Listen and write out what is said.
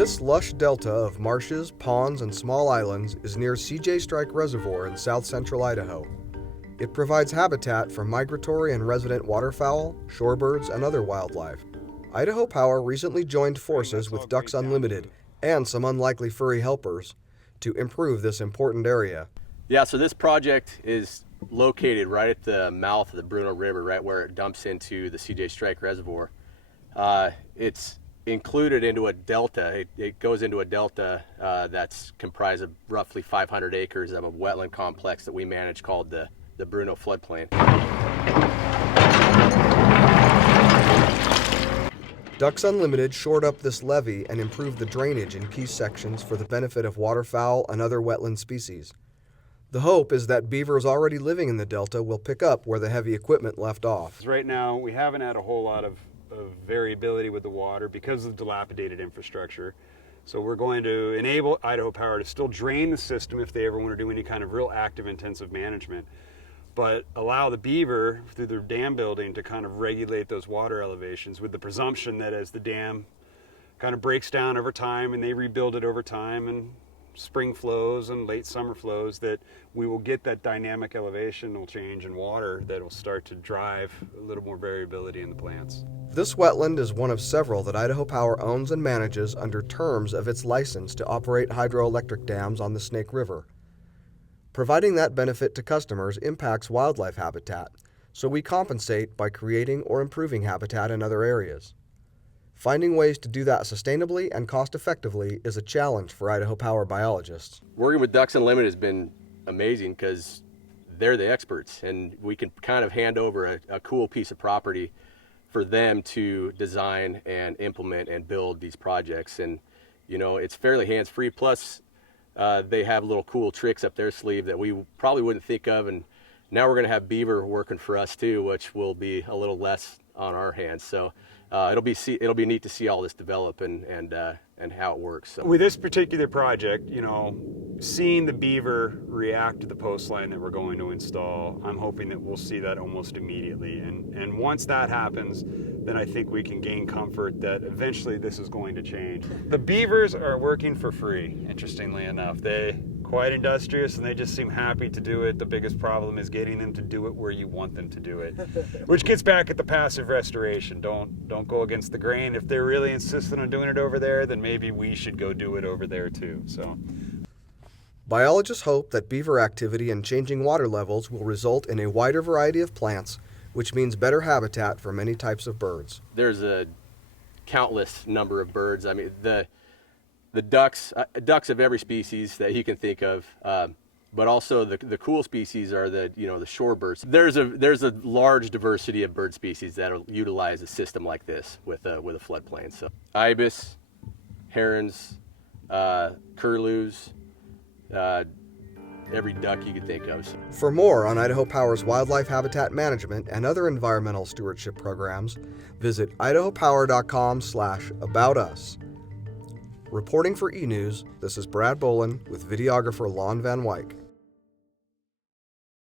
This lush delta of marshes, ponds, and small islands is near CJ Strike Reservoir in south-central Idaho. It provides habitat for migratory and resident waterfowl, shorebirds, and other wildlife. Idaho Power recently joined forces with Ducks Unlimited and some unlikely furry helpers to improve this important area. Yeah, so this project is located right at the mouth of the Bruneau River, right where it dumps into the CJ Strike Reservoir. It's included into a delta. It goes into a delta that's comprised of roughly 500 acres of a wetland complex that we manage called the Bruneau Flood Plain. Ducks Unlimited shored up this levee and improved the drainage in key sections for the benefit of waterfowl and other wetland species. The hope is that beavers already living in the delta will pick up where the heavy equipment left off. Right now, we haven't had a whole lot of variability with the water because of the dilapidated infrastructure. So we're going to enable Idaho Power to still drain the system if they ever want to do any kind of real active intensive management, but allow the beaver through their dam building to kind of regulate those water elevations with the presumption that as the dam kind of breaks down over time and they rebuild it over time and spring flows and late summer flows, that we will get that dynamic elevational change in water that will start to drive a little more variability in the plants. This wetland is one of several that Idaho Power owns and manages under terms of its license to operate hydroelectric dams on the Snake River. Providing that benefit to customers impacts wildlife habitat, so we compensate by creating or improving habitat in other areas. Finding ways to do that sustainably and cost-effectively is a challenge for Idaho Power biologists. Working with Ducks Unlimited has been amazing because they're the experts, and we can kind of hand over a cool piece of property for them to design and implement and build these projects. And you know, it's fairly hands-free, plus they have little cool tricks up their sleeve that we probably wouldn't think of, and now we're going to have beaver working for us too, which will be a little less on our hands. So it'll be neat to see all this develop and how it works. So. With this particular project, you know, seeing the beaver react to the post line that we're going to install, I'm hoping that we'll see that almost immediately. And once that happens, then I think we can gain comfort that eventually this is going to change. The beavers are working for free, interestingly enough. They're quite industrious and they just seem happy to do it. The biggest problem is getting them to do it where you want them to do it, which gets back at the passive restoration. Don't go against the grain. If they're really insistent on doing it over there, then maybe we should go do it over there too. So. Biologists hope that beaver activity and changing water levels will result in a wider variety of plants, which means better habitat for many types of birds. There's a countless number of birds. I mean, the ducks of every species that you can think of, but also the cool species are the shorebirds. There's a large diversity of bird species that'll utilize a system like this with a floodplain. So ibis, herons, curlews, every duck you could think of. For more on Idaho Power's wildlife habitat management and other environmental stewardship programs, visit idahopower.com/about us. Reporting for E! News, this is Brad Bolin with videographer Lon Van Wyk.